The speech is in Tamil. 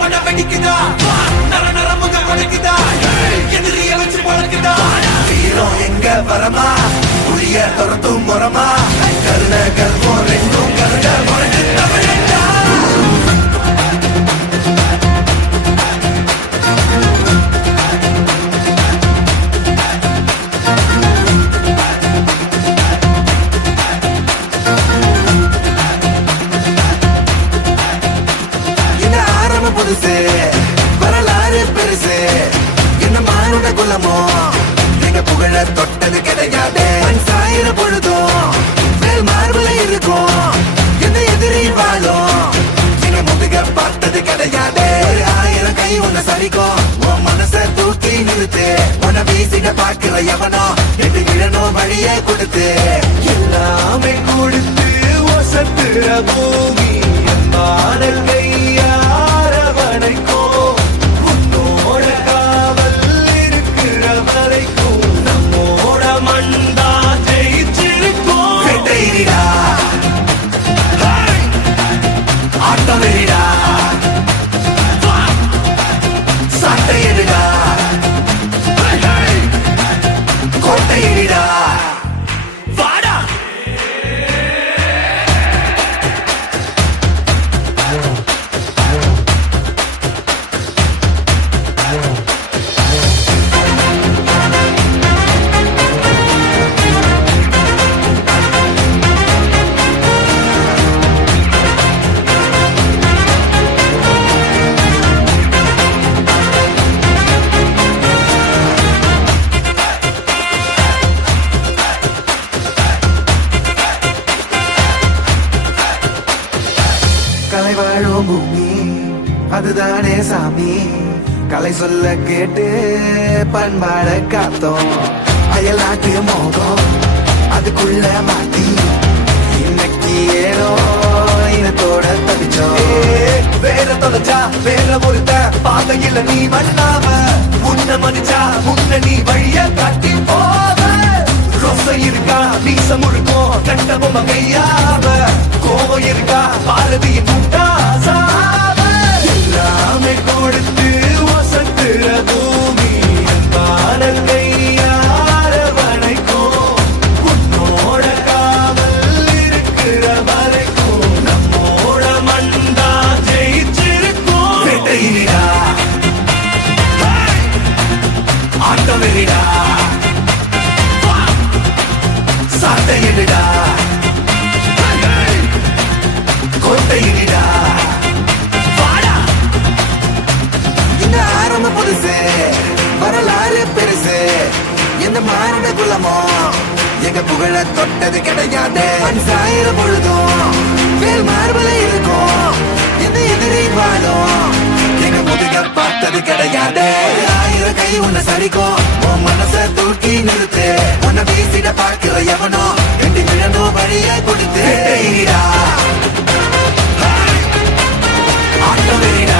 பட வெடிக்குதா நர நர முக வளைக்குதா எதிரிய வச்சு வளர்க்குதா வீரம் எங்க வரமா புரிய துரத்தும் முறமா கருண கர்வம் ரெண்டும் கருட முறைக்கு தமிழா புதுசு வரலாறு பெருசு என்ன மானுட குலமோ எங்க புகழ தொட்டது கிடையாது சாயிர பொழுதும் மேல் மார்புல இருக்கும் எந்த எதிரி வாழும் எங்க முதுக பார்த்தது கிடையாது 1000 கை உன்னை சரிக்கும் உன் மனச தூக்கி நிறுத்து உன்னை வீசிட பாக்குற எவனோ எட்டு கிழனோ வழியே கொடுத்து எல்லாமே கொடுத்து ஒசத்துற பூமி பாடல் கையா உன்னோட காவல் இருக்கிற வரைக்கும் நம்மோட மண்டா ஜெயிச்சிருக்கும் வெட்டையிடா ஆட்டம் வெறிடா சாட்டையிடா கோட்டையிடா வாடா கலை வாழும் பூமி அதுதானே சாமி கலை சொல்ல கேட்டு பண்பாட காத்தோம் அயல்நாட்டு மோகம் அதுக்குள்ள மாட்டி இன்னைக்கு ஏனோ இனத்தோட தவிச்சோம் வேற தொலைச்சா வேற ஒருத்த பாதையில நீ பண்ணாம முன்ன மதிச்சா முன்ன நீ வழிய காட்டி போவ ரோசை இருக்கா மீசம் முழுக்கும் கண்ட பொம்மை கையாவ கோவம் இருக்கா பாரதியின் முட்டாசாவ எல்லாமே கொடுத்து வசத்துற பூமி பாடல் கையார வளைக்கும் உன்னோட காவல் இருக்கிற வரைக்கும் நம்மோட மண்டா ஜெயிச்சிருக்கும் வெட்டையிடா ஆட்டம் வெறிடா சாட்டையிடா கோட்டையிடா வாடா இந்த ஆரம்ப புதுசு வரலாறு பெருசு எந்த மானுட குலமோ எங்க புகழ தொட்டது கிடையாது சாயிர பொழுதும் மேல் மார்புல இருக்கும் எந்த எதிரி வாழும் எங்க முதுக பார்த்தது கிடையாது 1000 கை உன்னை சரிக்கும் உன் மனச தூக்கி நிறுத்து உன்னை வீசிட பாக்குற எவனோ ரெண்டு கிழனோ வழியை கொடுத்து ஆட்டம் வெறிடா